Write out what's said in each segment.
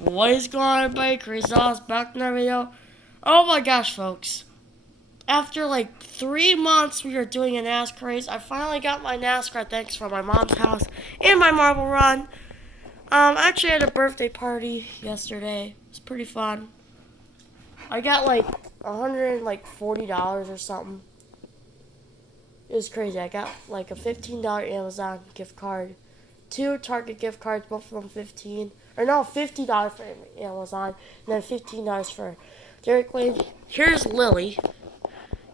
What is going on, everybody? Crazy Sauce back in our video. Oh my gosh, folks. After like 3 months we were doing a NASCAR race, I finally got my NASCAR thanks from my mom's house and my marble run. I actually had a birthday party yesterday. It was pretty fun. I got like $140 or something. It was crazy. I got like a $15 Amazon gift card, 2 Target gift cards, both of them $50 for Amazon, and then $15 for Dairy Queen. Here's Lily.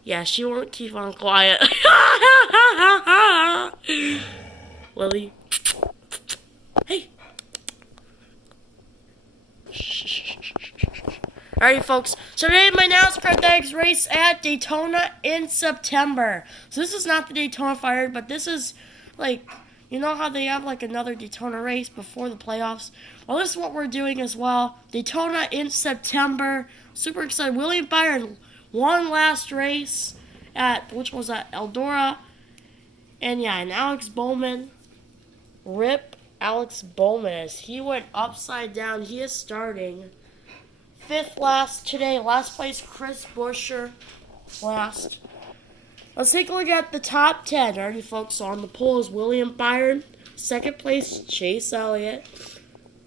Yeah, she won't keep on quiet. Lily. Hey. Alright, folks. So today my NASCAR thanks race at Daytona in September. So this is not the Daytona Fire, but this is like, you know how they have like another Daytona race before the playoffs? Well, this is what we're doing as well. Daytona in September. Super excited. William Byron won last race which was at Eldora. And yeah, and Alex Bowman. Rip Alex Bowman as he went upside down. He is starting 5th last today. Last place, Chris Buescher. Last. Let's take a look at the top 10. Already, folks, on the poll is William Byron. 2nd place, Chase Elliott.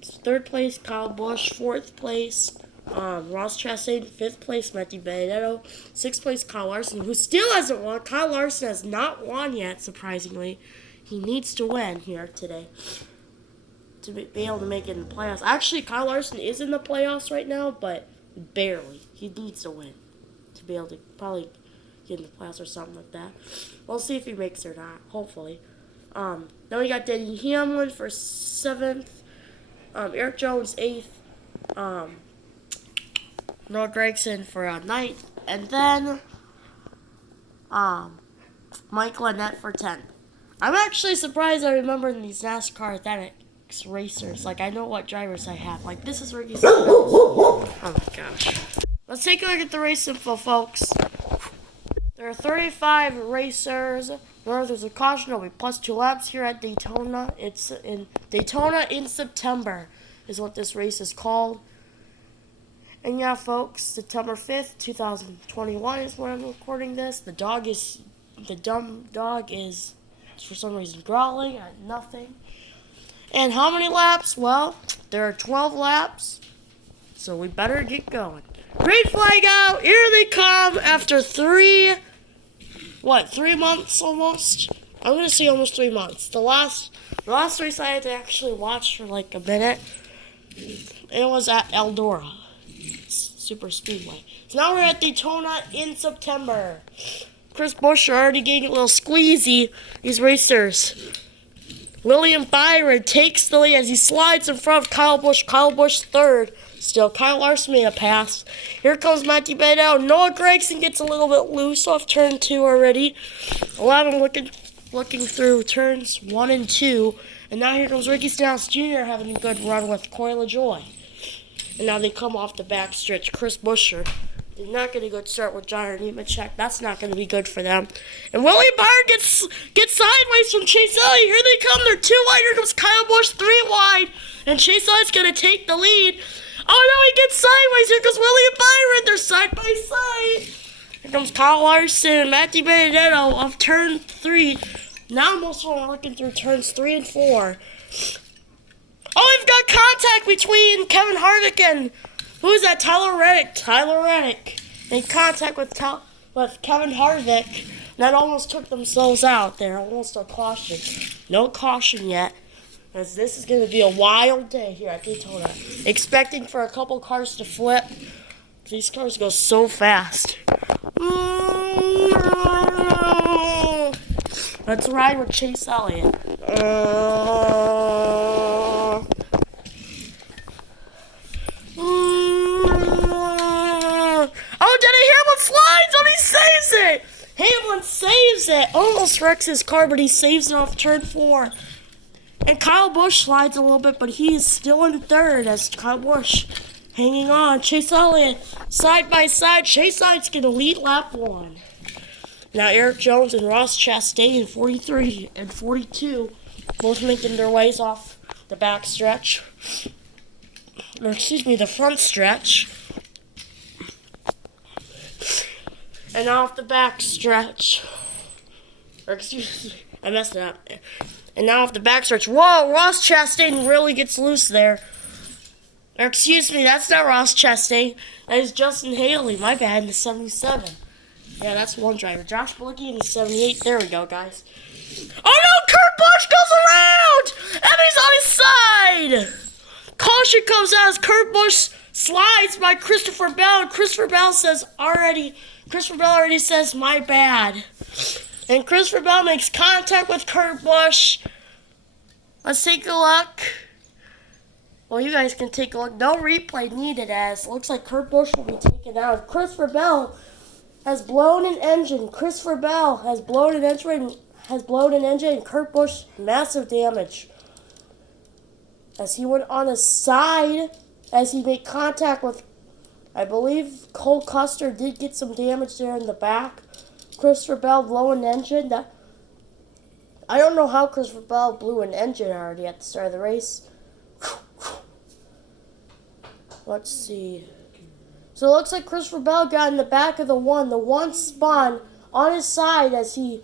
3rd place, Kyle Busch. 4th place, Ross Chastain. 5th place, Matthew Benedetto. 6th place, Kyle Larson, who still hasn't won. Kyle Larson has not won yet, surprisingly. He needs to win here today to be able to make it in the playoffs. Actually, Kyle Larson is in the playoffs right now, but barely. He needs to win to be able to probably get in the playoffs or something like that. We'll see if he makes it or not, hopefully. Then we got Denny Hamlin for 7th. Eric Jones 8th. Noah Gragson for 9th. And then Mike Lynette for 10th. I'm actually surprised I remember these NASCAR Athletics racers. Like, I know what drivers I have. Like, this is Ricky Simmons. Oh my gosh. Let's take a look at the race info, folks. There are 35 racers. Remember, there's a caution. There'll be plus 2 laps here at Daytona. It's in Daytona in September is what this race is called. And yeah, folks, September 5th, 2021 is when I'm recording this. The dumb dog is for some reason growling at nothing. And how many laps? Well, there are 12 laps. So we better get going. Green flag out. Here they come after 3 months almost? I'm going to say almost 3 months. The last race I had to actually watch for like a minute, it was at Eldora Super Speedway. So now we're at Daytona in September. Chris Buescher already getting a little squeezy, these racers. William Byron takes the lead as he slides in front of Kyle Busch. Kyle Busch 3rd. Still, Kyle Larson made a pass. Here comes Matthew Benedetto. Noah Gragson gets a little bit loose off turn 2 already. 11 looking through turns 1 and 2. And now here comes Ricky Stenhouse Jr. having a good run with Corey LaJoie. And now they come off the back stretch. Chris Buescher did not get a good start with Jair Nemechek. That's not going to be good for them. And William Byron gets sideways from Chase Elliott. Here they come. They're 2 wide. Here comes Kyle Busch 3 wide. And Chase Elliott's going to take the lead. Oh, no, he gets sideways. Here goes William Byron. They're side by side. Here comes Kyle Larson and Matthew Benedetto off turn 3. Now most of them are looking through turns 3 and 4. Oh, we've got contact between Kevin Harvick and, who is that? Tyler Reddick. In contact with Kevin Harvick. That almost took themselves out there. Almost a caution. No caution yet. As this is going to be a wild day here at Daytona. Expecting for a couple cars to flip. These cars go so fast. Let's ride with Chase Elliott. Oh, Denny Hamlin slides and he saves it! Hamlin saves it! Almost wrecks his car, but he saves it off turn 4. And Kyle Busch slides a little bit, but he is still in 3rd as Kyle Busch hanging on. Chase Elliott, side by side. Chase Elliott's going to lead lap 1. Now Eric Jones and Ross Chastain, 43 and 42, both making their ways off the back stretch. the front stretch. And now off the back stretch. I messed it up. And now off the back stretch. Whoa, Ross Chastain really gets loose there. That's not Ross Chastain. That is Justin Haley. My bad, in the 77. Yeah, that's one driver. Josh Bilicki in the 78. There we go, guys. Oh no, Kurt Busch goes around! And he's on his side! Caution comes out as Kurt Busch slides by Christopher Bell. And Christopher Bell already says, my bad. And Christopher Bell makes contact with Kurt Busch. Let's take a look. Well, you guys can take a look. No replay needed, as it looks like Kurt Busch will be taken out. Christopher Bell has blown an engine. Christopher Bell has blown an engine, and Kurt Busch, massive damage. As he went on his side, as he made contact with, I believe, Cole Custer did get some damage there in the back. Christopher Bell blew an engine. I don't know how Christopher Bell blew an engine already at the start of the race. Let's see. So it looks like Christopher Bell got in the back of the one. The one spun on his side as he...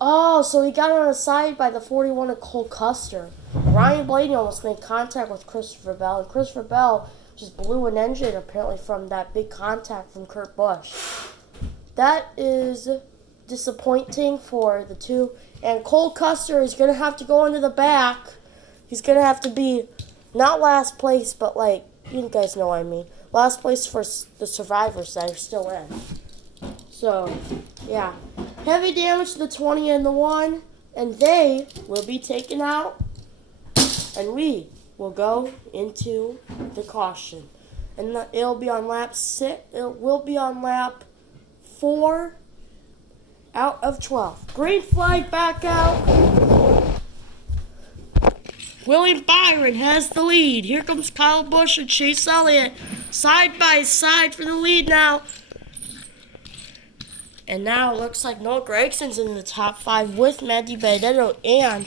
Oh, so he got on his side by the 41 of Cole Custer. Ryan Blaney almost made contact with Christopher Bell. And Christopher Bell just blew an engine, apparently, from that big contact from Kurt Busch. That is disappointing for the two. And Cole Custer is going to have to go into the back. He's going to have to be not last place, but like, you guys know what I mean. Last place for the survivors that are still in. So, yeah. Heavy damage to the 20 and the 1. And they will be taken out. And we will go into the caution. And it'll be on lap 6. It will be on lap 4 out of 12. Green flag back out. William Byron has the lead. Here comes Kyle Busch and Chase Elliott side by side for the lead now. And now it looks like Noah Gregson's in the top 5 with Matt Benedetto and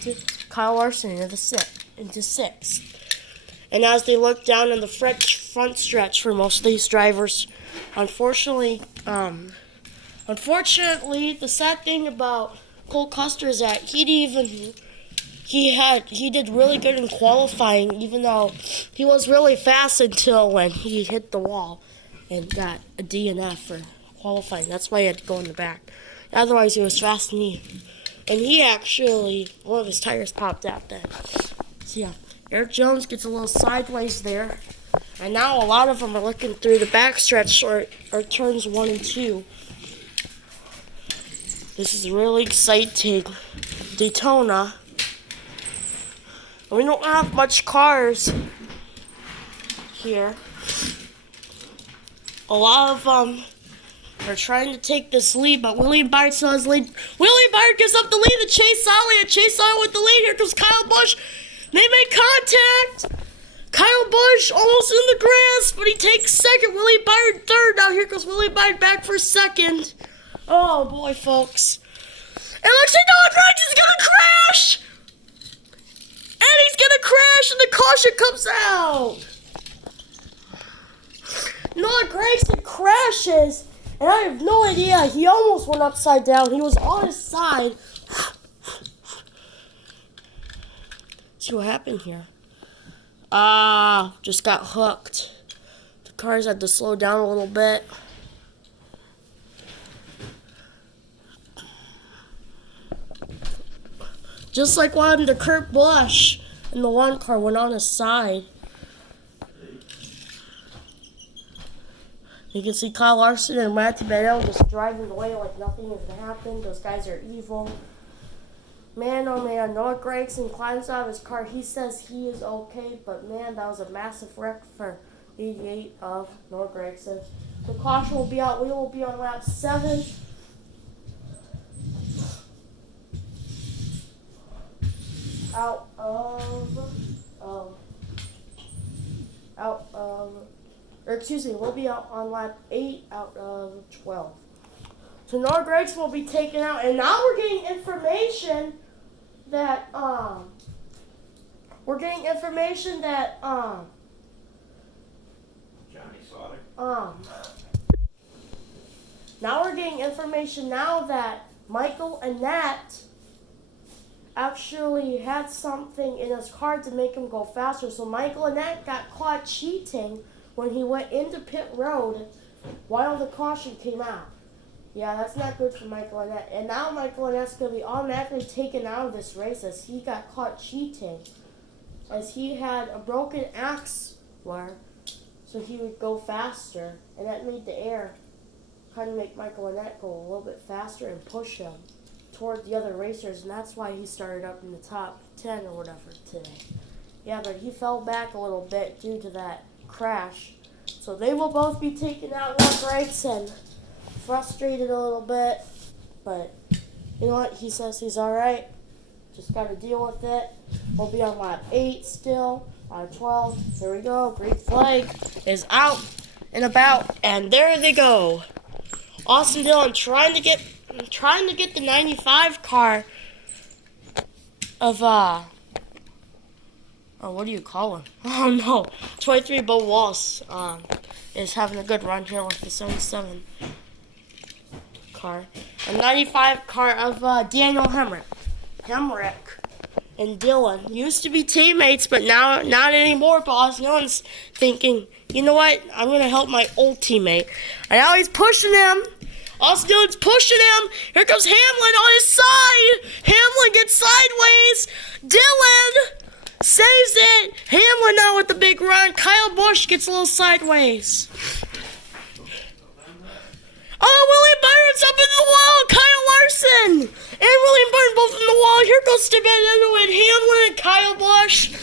Kyle Larson into 6th. And as they look down in the front stretch for most of these drivers, unfortunately, the sad thing about Cole Custer is that he did really good in qualifying, even though he was really fast until when he hit the wall and got a DNF for qualifying. That's why he had to go in the back. Otherwise, he was fast, and he actually, one of his tires popped out then. So yeah, Eric Jones gets a little sideways there, and now a lot of them are looking through the backstretch or turns 1 and 2. This is really exciting. Daytona. We don't have much cars here. A lot of them are trying to take this lead, but William Byron still has the lead. William Byron gives up the lead to Chase Elliott. Chase Elliott with the lead. Here comes Kyle Busch. They make contact. Kyle Busch almost in the grass, but he takes second. William Byron third. Now here goes William Byron back for second. Oh boy, folks. And looks like Noah Gregson's gonna crash! And he's gonna crash, and the caution comes out! Noah Gragson crashes, and I have no idea. He almost went upside down. He was on his side. See what happened here. Just got hooked. The cars had to slow down a little bit. Just like what happened to Kurt Busch, and the one car went on his side. You can see Kyle Larson and Matthew Benedetto just driving away like nothing has happened. Those guys are evil. Man, oh man, Noah Gragson climbs out of his car. He says he is okay, but man, that was a massive wreck for 88 of Noah Gragson. The caution will be out. We will be on lap 7. We'll be out on lap 8 out of 12. So Noah Gragson will be taken out, and now we're getting information that Now we're getting information now that Michael Annette actually had something in his car to make him go faster. So Michael Annette got caught cheating when he went into pit road while the caution came out. Yeah, that's not good for Michael Annette. And now Michael Annette's going to be automatically taken out of this race as he got caught cheating. As he had a broken axle, so he would go faster. And that made the air kind of make Michael Annette go a little bit faster and push him toward the other racers. And that's why he started up in the top 10 or whatever today. Yeah, but he fell back a little bit due to that crash. So they will both be taken out in breaks and frustrated a little bit, but you know what? He says he's all right. Just got to deal with it. We'll be on lap 8 still, on 12. There we go. Green flag is out and about, and there they go. Austin Dillon trying to get the 95 car of what do you call him? Oh no, 23 Bo Walsh is having a good run here with the 77 car. A 95 car of Daniel Hemrick and Dillon used to be teammates, but now not anymore. But Austin Dillon's thinking, you know what? I'm going to help my old teammate. And now he's pushing him. Austin Dillon's pushing him. Here comes Hamlin on his side. Hamlin gets sideways. Dillon saves it. Hamlin now with the big run. Kyle Busch gets a little sideways. Oh, William Byron's up in the wall. Kyle Larson and William Byron both in the wall. Here goes Hamlin and Kyle Busch.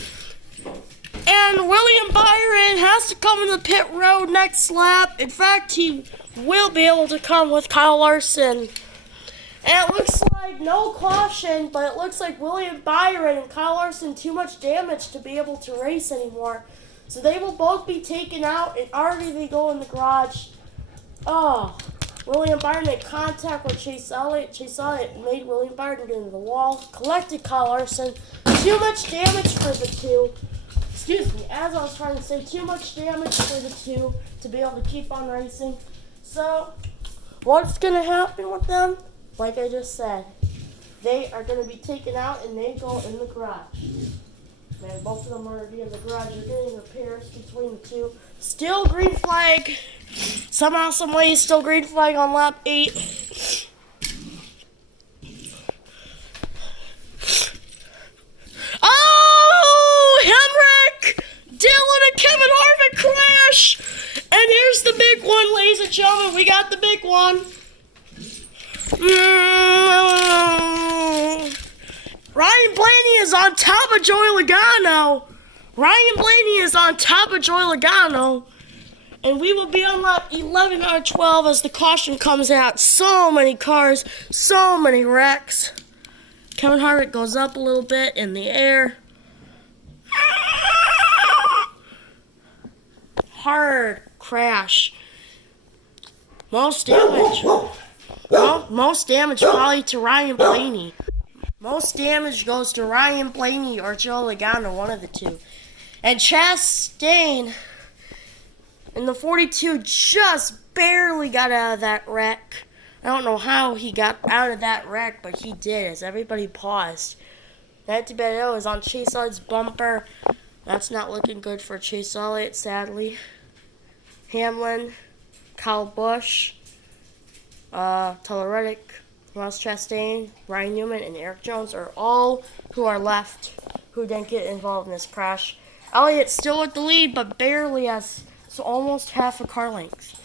And William Byron has to come in the pit road next lap. In fact, he will be able to come with Kyle Larson. And it looks like no caution, but it looks like William Byron and Kyle Larson too much damage to be able to race anymore. So they will both be taken out, and already they go in the garage. Oh, William Byron made contact with Chase Elliott. Chase Elliott made William Byron get into the wall, collected Kyle Larson. Too much damage for the two. Excuse me, as I was trying to say, too much damage for the two to be able to keep on racing. So, what's going to happen with them? Like I just said, they are going to be taken out and they go in the garage. Man, both of them are going to be in the garage. They're getting repairs between the two. Still green flag. Somehow, some way, still green flag on lap 8. Oh, Hemrick, Dillon, and Kevin Harvick crash. And here's the big one, ladies and gentlemen. We got the big one. Ryan Blaney is on top of Joey Logano. And we will be on lap 11 or 12 as the caution comes out. So many cars, so many wrecks. Kevin Harvick goes up a little bit in the air. Hard crash. Most damage. Well, most damage probably to Ryan Blaney. Most damage goes to Ryan Blaney or Joe Logano, one of the two. And Chastain in the 42 just barely got out of that wreck. I don't know how he got out of that wreck, but he did as everybody paused. That Tibet is on Chase Elliott's bumper. That's not looking good for Chase Elliott, sadly. Hamlin, Kyle Busch, Tyler Reddick, Ross Chastain, Ryan Newman, and Eric Jones are all who are left who didn't get involved in this crash. Elliott still with the lead, but barely as so almost half a car length.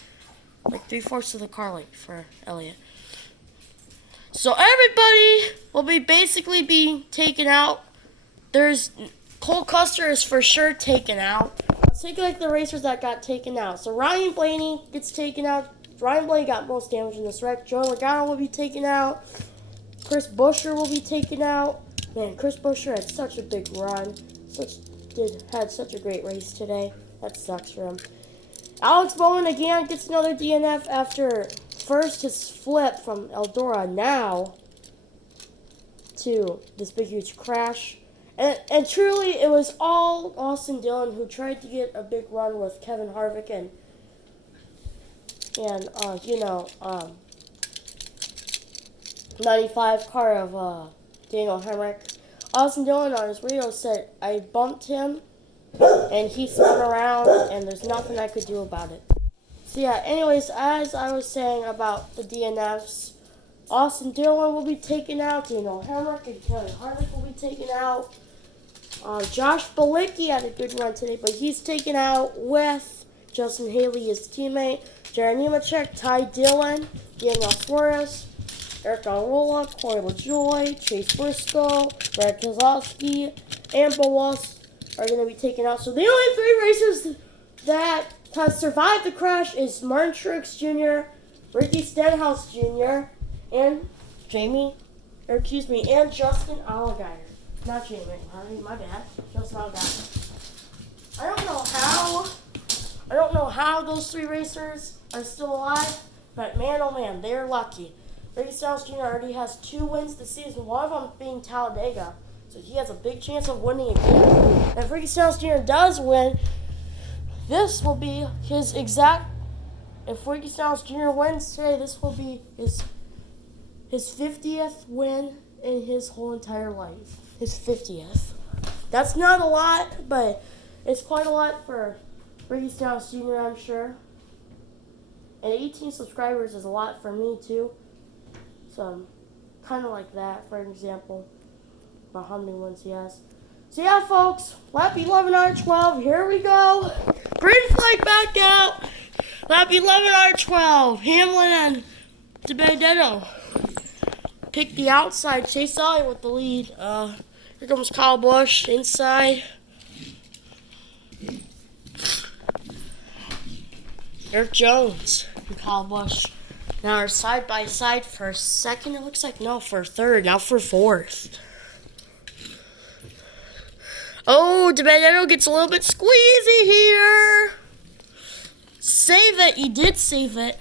Like 3/4 of the car length for Elliott. So everybody will basically be taken out. There's Cole Custer is for sure taken out. Let's take like the racers that got taken out. So Ryan Blaney gets taken out. Ryan Blaney got most damage in this wreck. Joe Logano will be taken out. Chris Buescher will be taken out. Man, Chris Buescher had such a big run. Had such a great race today. That sucks for him. Alex Bowman again gets another DNF after first his flip from Eldora now to this big huge crash. And truly it was all Austin Dillon who tried to get a big run with Kevin Harvick and and 95 car of Daniel Hemrick. Austin Dillon on his radio said, I bumped him, and he spun around, and there's nothing I could do about it. So yeah, anyways, as I was saying about the DNFs, Austin Dillon will be taken out, Daniel Hemrick and Kelly Harvick will be taken out. Josh Bilicki had a good run today, but he's taken out with Justin Haley, his teammate, Jared Nemechek, Ty Dillon, Daniel Suarez, Eric Almirola, Corey LaJoie, Chase Briscoe, Brad Keselowski, and Bo Walsh are going to be taken out. So the only three racers that have survived the crash is Martin Truex Jr., Ricky Stenhouse Jr., and Justin Allgaier. Not Jamie, my bad. Justin Allgaier. I don't know how those three racers are still alive, but man, oh man, they're lucky. Ricky Stenhouse Jr. already has 2 wins this season, one of them being Talladega, so he has a big chance of winning again. If Ricky Stenhouse Jr. does win, this will be his exact. If Ricky Stenhouse Jr. wins today, this will be his 50th win in his whole entire life. His 50th. That's not a lot, but it's quite a lot for Ricky Stenhouse Jr., I'm sure. And 18 subscribers is a lot for me, too. So I'm kind of like that, for example, about how many wins he has. So yeah, folks, lap 11 out of 12, here we go. Green flag back out. Lap 11 out of 12, Hamlin and DiBenedetto pick the outside. Chase Elliott with the lead. Here comes Kyle Busch inside. Eric Jones and Kyle Busch now are side by side for second. It looks like for third. Now for fourth. Oh, DiBenedetto gets a little bit squeezy here. Save it. He did save it.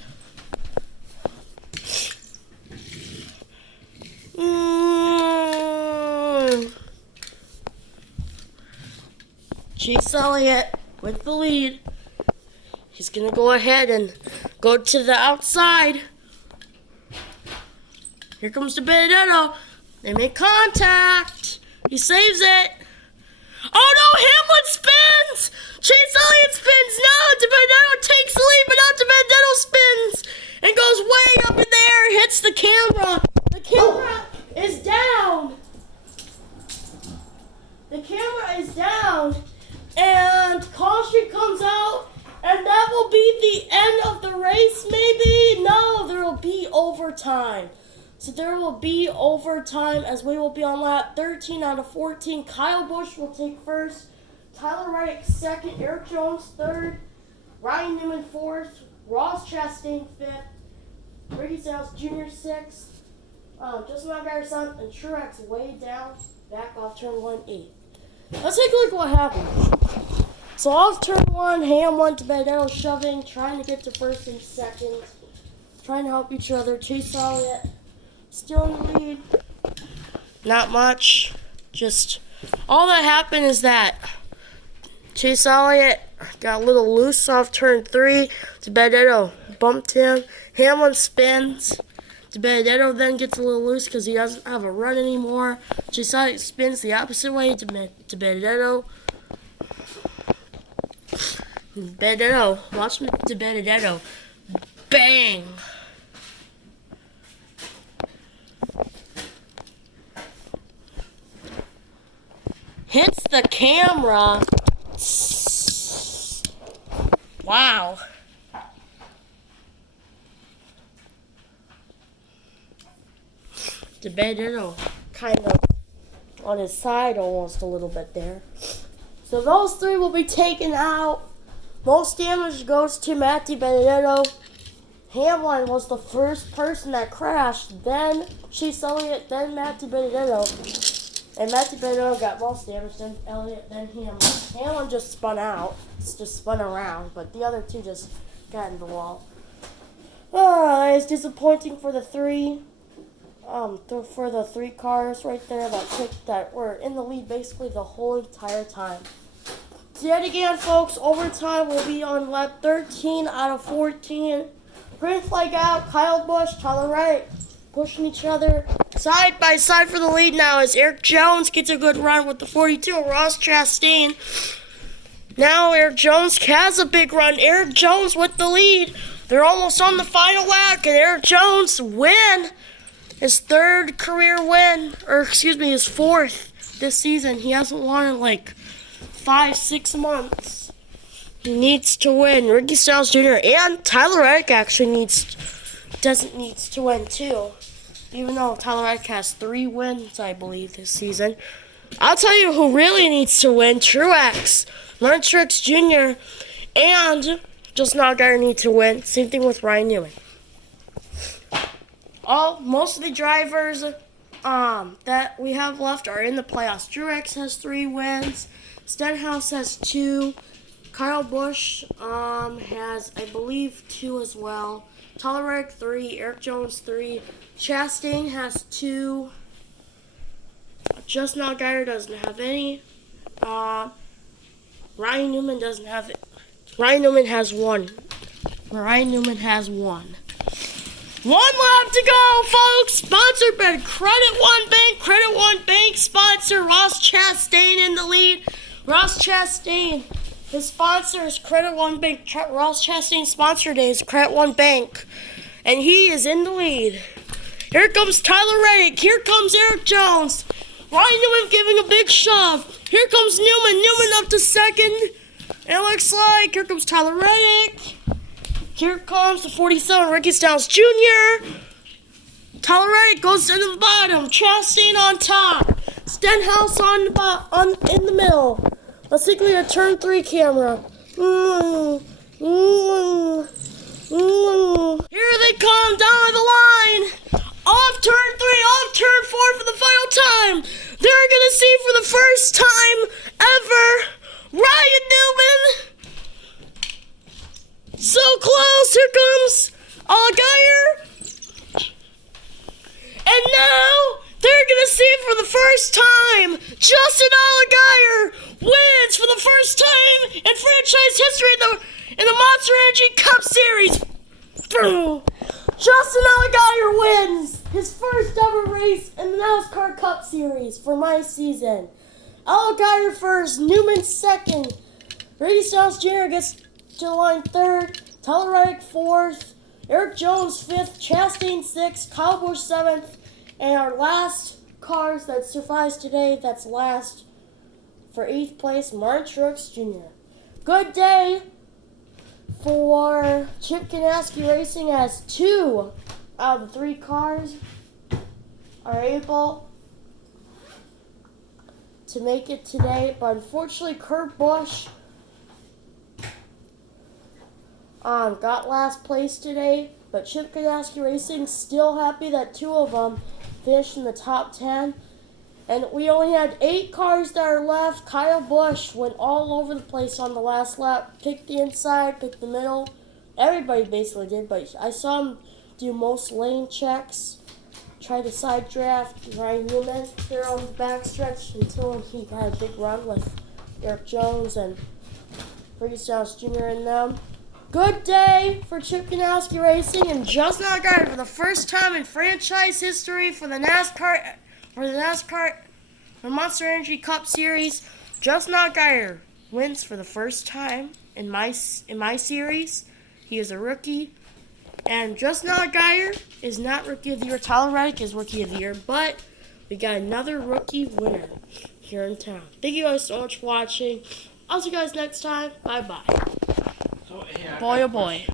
Chase Elliott with the lead. He's going to go ahead and go to the outside. Here comes DiBenedetto. They make contact. He saves it. Oh no, Hamlin spins! Chase Elliott spins. No, DiBenedetto takes the lead, but now DiBenedetto spins and goes way up in the air, hits the camera. The camera is down. The camera is down, and caution comes out, and that will be the end of the race, maybe? No, there will be overtime. So there will be overtime as we will be on lap 13 out of 14. Kyle Busch will take first, Tyler Reddick second, Eric Jones third, Ryan Newman fourth, Ross Chastain fifth, Ricky Stenhouse Jr. sixth, Justin Allgaier seventh, and Truex way down, back off turn 1-8. Let's take a look at what happened. So off turn 1, Hamlin to DiBenedetto shoving, trying to get to first and second, trying to help each other. Chase Elliott still in the lead. Not much. Just all that happened is that Chase Elliott got a little loose off turn 3. DiBenedetto bumped him. Hamlin spins. DiBenedetto then gets a little loose because he doesn't have a run anymore. Chase Elliott spins the opposite way to DiBenedetto. Watch DiBenedetto. Bang! Hits the camera. Wow. DiBenedetto kind of on his side almost a little bit there. So those three will be taken out. Most damage goes to Matt DiBenedetto. Hamlin was the first person that crashed, then Chase Elliott, then Matt DiBenedetto. And Matt DiBenedetto got most damage, then Elliott, then Hamlin. Hamlin just spun out, just spun around, but the other two just got in the wall. It's disappointing for the three. For the three cars right there that were in the lead basically the whole entire time. So yet again, folks, overtime will be on lap 13 out of 14. Green flag out. Kyle Busch, Tyler Wright pushing each other side by side for the lead now as Eric Jones gets a good run with the 42. Ross Chastain. Now Eric Jones has a big run. Eric Jones with the lead. They're almost on the final lap. Can Eric Jones win his third career win? Or excuse me, his fourth this season. He hasn't won in like 5-6 months. He needs to win. Ricky Styles Jr. and Tyler Reddick actually needs to win too. Even though Tyler Reddick has 3 wins, I believe, this season. I'll tell you who really needs to win. Truex, Lance Truex Jr. and Justin Allgaier need to win. Same thing with Ryan Newman. Most of the drivers that we have left are in the playoffs. Truex has 3 wins. Stenhouse has 2. Kyle Busch has, I believe, 2 as well. Tyler Reddick 3. Eric Jones 3. Chastain has 2. Justin Allgaier doesn't have any. Ryan Newman doesn't have it. Ryan Newman has 1. Ryan Newman has 1. 1 lap to go, folks. Sponsored by Credit One Bank. Credit One Bank sponsor Ross Chastain in the lead. Ross Chastain. His sponsor is Credit One Bank. Ross Chastain's sponsor today is Credit One Bank. And he is in the lead. Here comes Tyler Reddick. Here comes Eric Jones. Ryan Newman giving a big shove. Here comes Newman. Newman up to second. It looks like here comes Tyler Reddick. Here comes the 47, Ricky Styles Jr. Tyler Reddick goes to the bottom. Chastain on top. Stenhouse in the middle. Let's take a turn 3 camera. Here they come down the line. Off turn 3, off turn 4 for the final time. They're going to see for the first time ever Ryan Newman. So close. Here comes Allgaier. And now they're going to see for the first time Justin Allgaier wins for the first time in franchise history in the Monster Energy Cup Series. Justin Allgaier wins his first ever race in the NASCAR Cup Series for my season. Allgaier first, Newman second. Ricky Styles Jr. gets to the line third. Tyler Reddick fourth. Eric Jones fifth. Chastain sixth. Kyle Busch seventh. And our last cars that survives today, that's last for 8th place, Martin Truex Jr. Good day for Chip Ganassi Racing as 2 out of the 3 cars are able to make it today. But unfortunately, Kurt Busch got last place today. But Chip Ganassi Racing still happy that 2 of them finished in the top 10. And we only had 8 cars that are left. Kyle Busch went all over the place on the last lap. Picked the inside, picked the middle. Everybody basically did, but I saw him do most lane checks. Try to side draft Ryan Newman there on the backstretch until he had a big run with Eric Jones and Ricky Styles Jr. in them. Good day for Chip Ganassi Racing and Justin Allgaier for the first time in franchise history for the Monster Energy Cup Series. Justin Allgaier wins for the first time in my series. He is a rookie. And Justin Allgaier is not Rookie of the Year. Tyler Reddick is Rookie of the Year. But we got another rookie winner here in town. Thank you guys so much for watching. I'll see you guys next time. Bye-bye. Boy, oh boy.